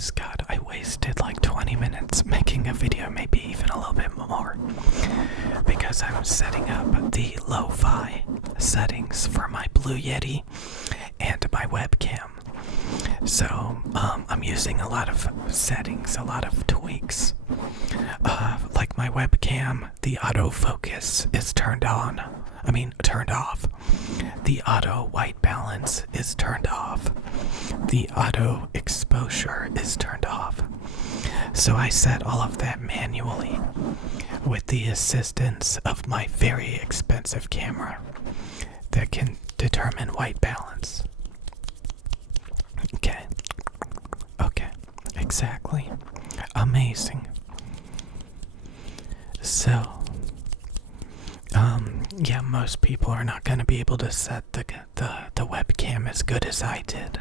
Anyways, God, I wasted like 20 minutes making a video, maybe even a little bit more, because I'm setting up the LoFi settings for my Blue Yeti and my webcam. So, I'm using a lot of settings, a lot of tweaks. Like my webcam, the autofocus is turned off. The auto white balance is turned off. The auto exposure is turned off. So I set all of that manually with the assistance of my very expensive camera that can determine white balance. Okay, exactly. Amazing. So, yeah, most people are not going to be able to set the webcam as good as I did.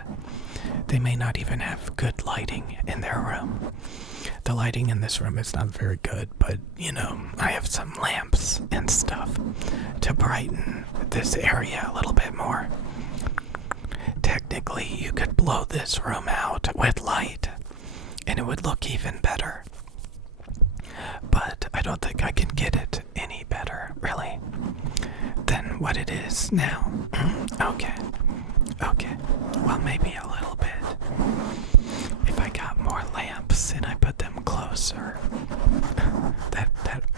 They may not even have good lighting in their room. The lighting in this room is not very good, but, I have some lamps and stuff to brighten this area a little bit more. Technically, you could blow this room out with light, and it would look even better. But I don't think I can get it any better, really, than what it is now. Okay. Well, maybe a little bit. If I got more lamps and I put them closer,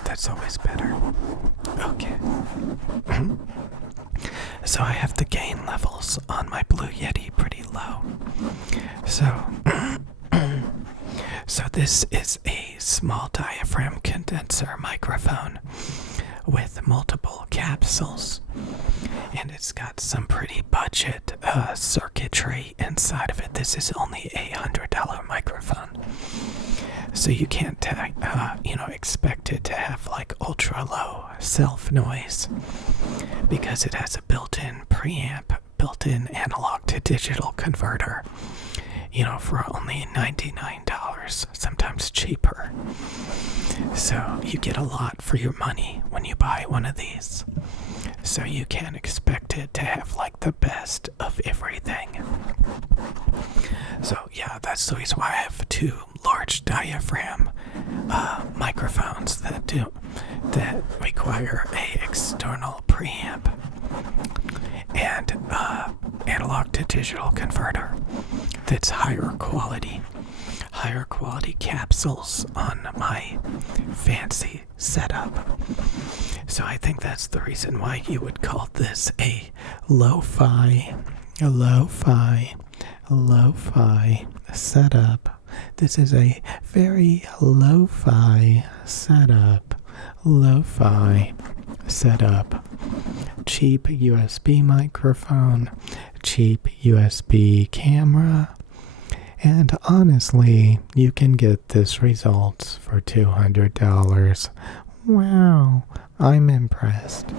that's always better. Okay. So I have the gain levels on my Blue Yeti pretty low. So this is a small diaphragm condenser microphone with multiple capsules, and it's got some pretty budget circuitry inside of it. This is only a $100 microphone, so you can't expect it to have like ultra low self noise, because it has a built-in preamp, built-in analog to digital converter, for only $99, sometimes cheaper. So you get a lot for your money when you buy one of these. So you can't expect it to have like the best of everything. So yeah, that's the reason why I have two large diaphragm microphones that require a external preamp and analog to digital converter that's higher quality capsules on my fancy setup. So I think that's the reason why you would call this a lo-fi setup. This is a very lo-fi setup. Cheap USB microphone, cheap USB camera, and honestly, you can get this results for $200. Wow, I'm impressed.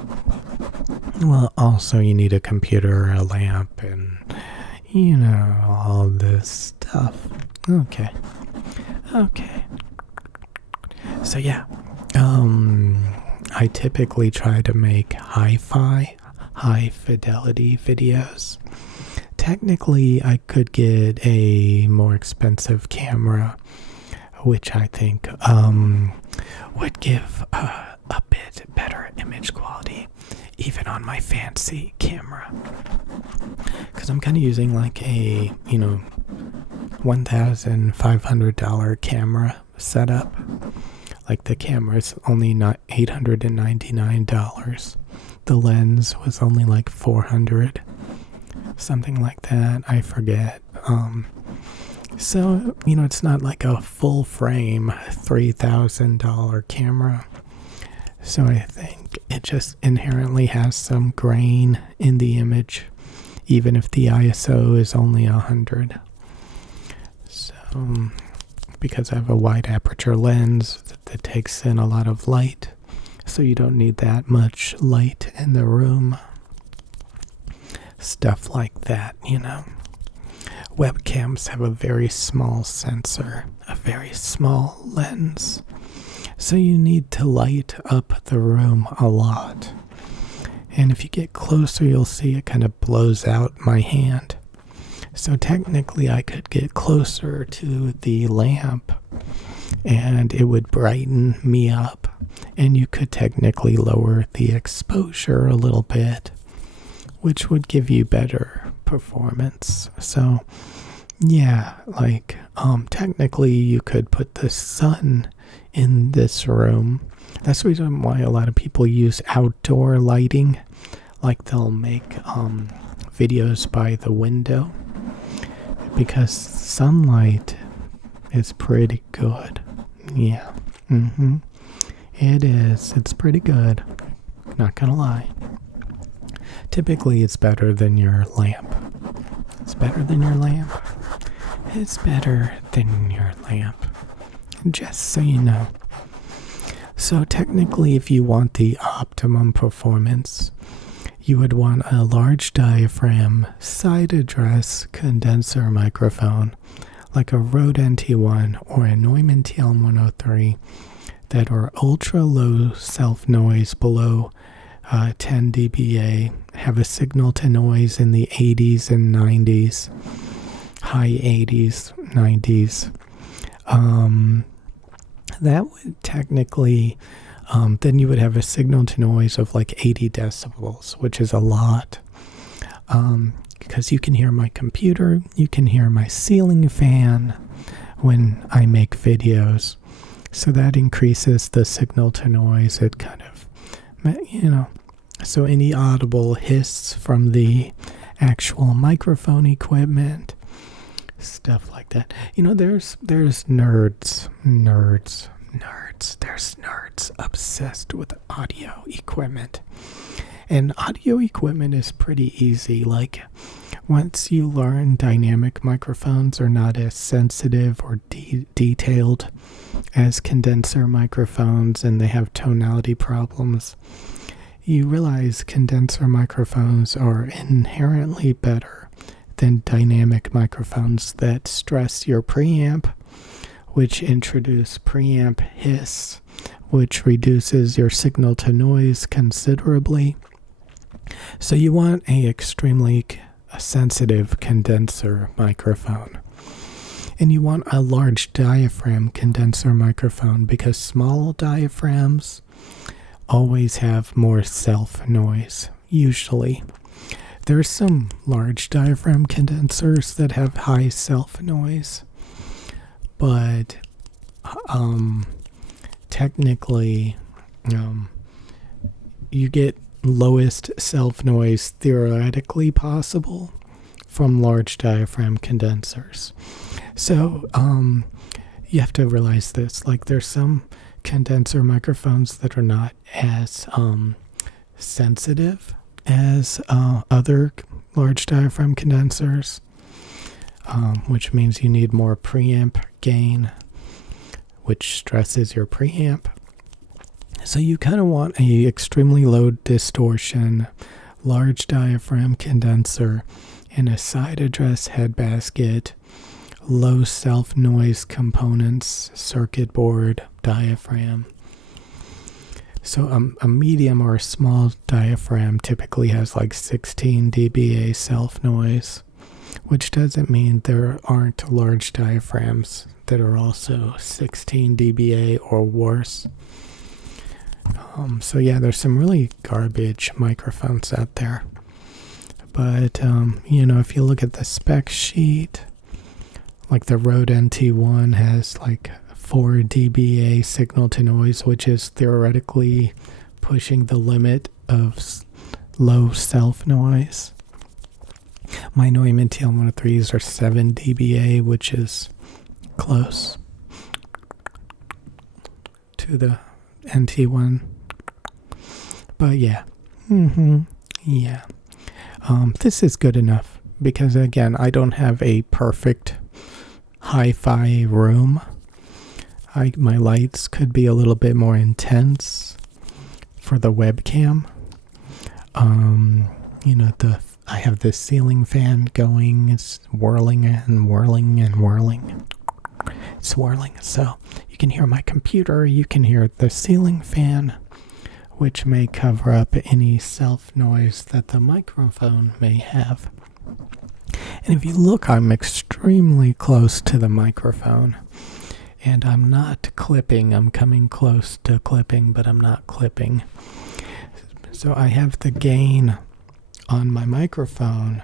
Well, also you need a computer, a lamp, and all this stuff. Okay. So yeah, I typically try to make high fidelity videos. Technically, I could get a more expensive camera, which I think would give a bit better image quality, even on my fancy camera. Because I'm kind of using like a, $1,500 camera setup. Like the camera is only not $899. The lens was only like $400. Something like that, I forget. So, it's not like a full frame $3,000 camera. So I think it just inherently has some grain in the image, even if the ISO is only 100. So, because I have a wide aperture lens that takes in a lot of light, so you don't need that much light in the room. Stuff like that, Webcams have a very small sensor, a very small lens, so you need to light up the room a lot. And if you get closer, you'll see it kind of blows out my hand. So technically I could get closer to the lamp and it would brighten me up, and you could technically lower the exposure a little bit, which would give you better performance. So yeah, like technically you could put the sun in this room. That's the reason why a lot of people use outdoor lighting. Like they'll make videos by the window, because sunlight is pretty good. Yeah. It is. It's pretty good. Not gonna lie. Typically it's better than your lamp. It's better than your lamp. It's better than your lamp. Just so you know. So technically, if you want the optimum performance, you would want a large diaphragm side address condenser microphone like a Rode NT1 or a Neumann TL103 that are ultra low self noise below 10 dBA, have a signal to noise in the 80s and 90s, high 80s, 90s. That would technically, then you would have a signal to noise of like 80 decibels, which is a lot. Because you can hear my computer, you can hear my ceiling fan when I make videos. So that increases the signal to noise. It kind of, so any audible hiss from the actual microphone equipment, stuff like that. There's nerds. There's nerds obsessed with audio equipment. And audio equipment is pretty easy. Like, once you learn dynamic microphones are not as sensitive or detailed as condenser microphones, and they have tonality problems, you realize condenser microphones are inherently better than dynamic microphones that stress your preamp, which introduce preamp hiss, which reduces your signal to noise considerably. So you want a extremely sensitive condenser microphone. And you want a large diaphragm condenser microphone, because small diaphragms always have more self noise, usually. There's some large diaphragm condensers that have high self noise, but technically you get lowest self noise theoretically possible from large diaphragm condensers. So you have to realize this. Like, there's some condenser microphones that are not as sensitive as other large diaphragm condensers, which means you need more preamp gain, which stresses your preamp. So you kind of want a extremely low distortion, large diaphragm condenser in a side address head basket, low self noise components, circuit board, diaphragm. So a medium or a small diaphragm typically has like 16 dBA self noise, which doesn't mean there aren't large diaphragms that are also 16 dBA or worse. So yeah, there's some really garbage microphones out there. But, if you look at the spec sheet, like the Rode NT1 has like 4 dBA signal to noise, which is theoretically pushing the limit of low self noise. My Neumann TL103s are 7 dBA, which is close to the NT1. But yeah. Yeah. This is good enough, because again, I don't have a perfect hi-fi room. My lights could be a little bit more intense for the webcam. I have this ceiling fan going. It's whirling and whirling and whirling. It's whirling, so you can hear my computer. You can hear the ceiling fan, which may cover up any self noise that the microphone may have. And if you look, I'm extremely close to the microphone. And I'm not clipping. I'm coming close to clipping, but I'm not clipping. So I have the gain on my microphone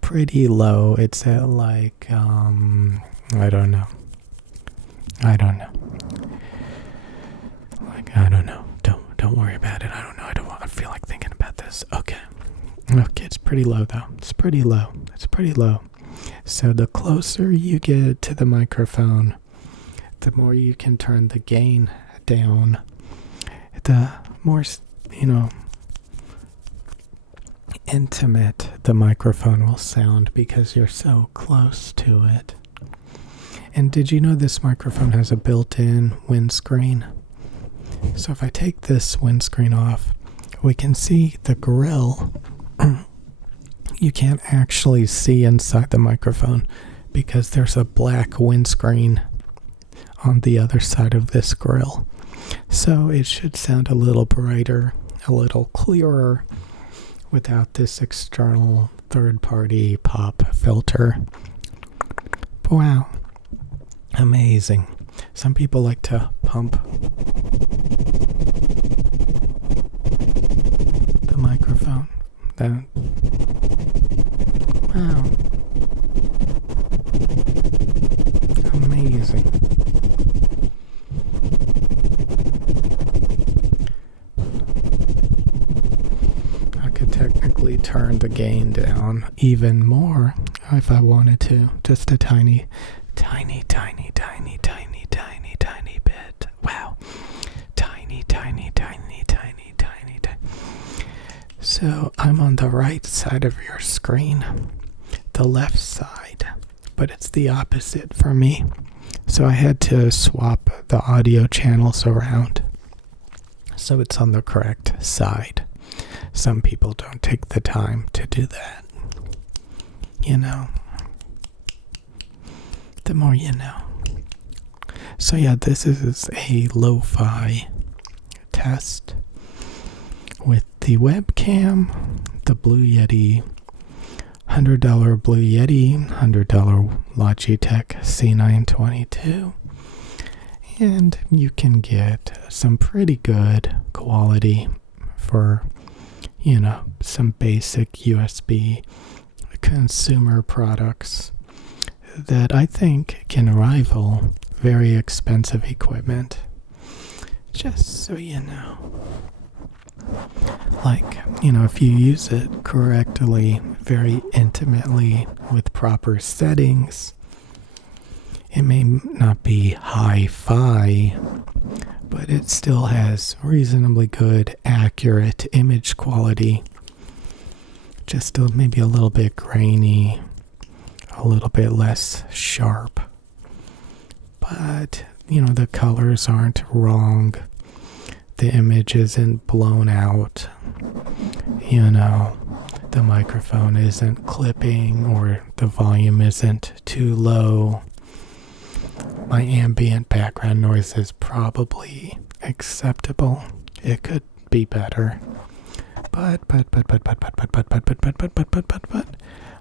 pretty low. It's at like, I don't know. Like, I don't know. Don't worry about it. I don't know. I feel like thinking about this. Okay, it's pretty low though. It's pretty low. So the closer you get to the microphone, the more you can turn the gain down, the more, intimate the microphone will sound because you're so close to it. And did you know this microphone has a built-in windscreen? So if I take this windscreen off, we can see the grill. You can't actually see inside the microphone because there's a black windscreen on the other side of this grill. So it should sound a little brighter, a little clearer without this external third-party pop filter. Wow. Amazing. Some people like to pump the microphone. Wow. Amazing. I could technically turn the gain down even more if I wanted to. Just a tiny bit. Wow. Tiny. So I'm on the right side of your screen, the left side, but it's the opposite for me. So I had to swap the audio channels around so it's on the correct side. Some people don't take the time to do that. The more you know. So yeah, this is a LoFi test with the webcam, the Blue Yeti, $100 Blue Yeti, $100 Logitech C922, and you can get some pretty good quality for, some basic USB consumer products that I think can rival very expensive equipment. Just so you know. Like, if you use it correctly, very intimately, with proper settings, it may not be hi-fi, but it still has reasonably good, accurate image quality. Just maybe a little bit grainy, a little bit less sharp. But, the colors aren't wrong. The image isn't blown out. The microphone isn't clipping or the volume isn't too low. My ambient background noise is probably acceptable. It could be better. But,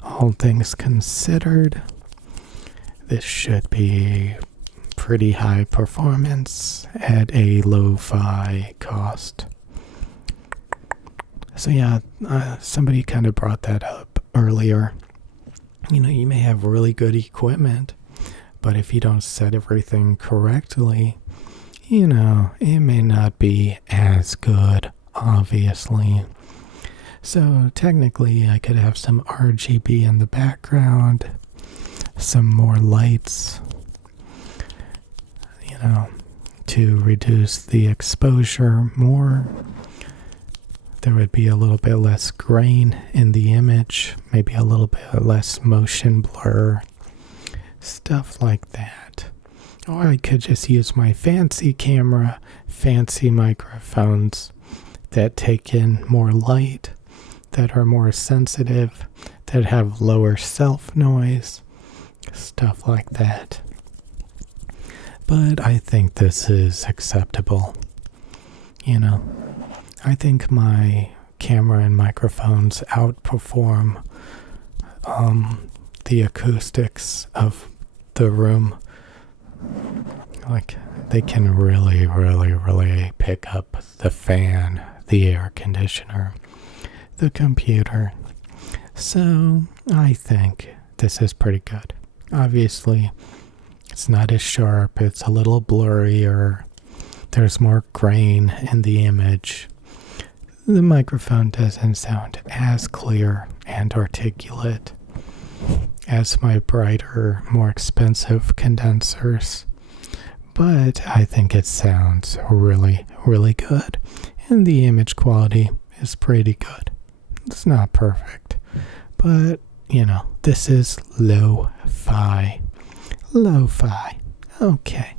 all things considered, this should be pretty high performance at a lo-fi cost. So yeah, somebody kind of brought that up earlier. You may have really good equipment, but if you don't set everything correctly, it may not be as good, obviously. So technically I could have some RGB in the background, some more lights, to reduce the exposure more. There would be a little bit less grain in the image, maybe a little bit less motion blur, stuff like that. Or I could just use my fancy camera, fancy microphones that take in more light, that are more sensitive, that have lower self noise, stuff like that. But I think this is acceptable. I think my camera and microphones outperform the acoustics of the room. Like, they can really, really, really pick up the fan, the air conditioner, the computer. So I think this is pretty good. Obviously, it's not as sharp. It's a little blurrier. There's more grain in the image. The microphone doesn't sound as clear and articulate as my brighter, more expensive condensers. But I think it sounds really, really good. And the image quality is pretty good. It's not perfect. But, this is lo-fi. Lo-fi. Okay.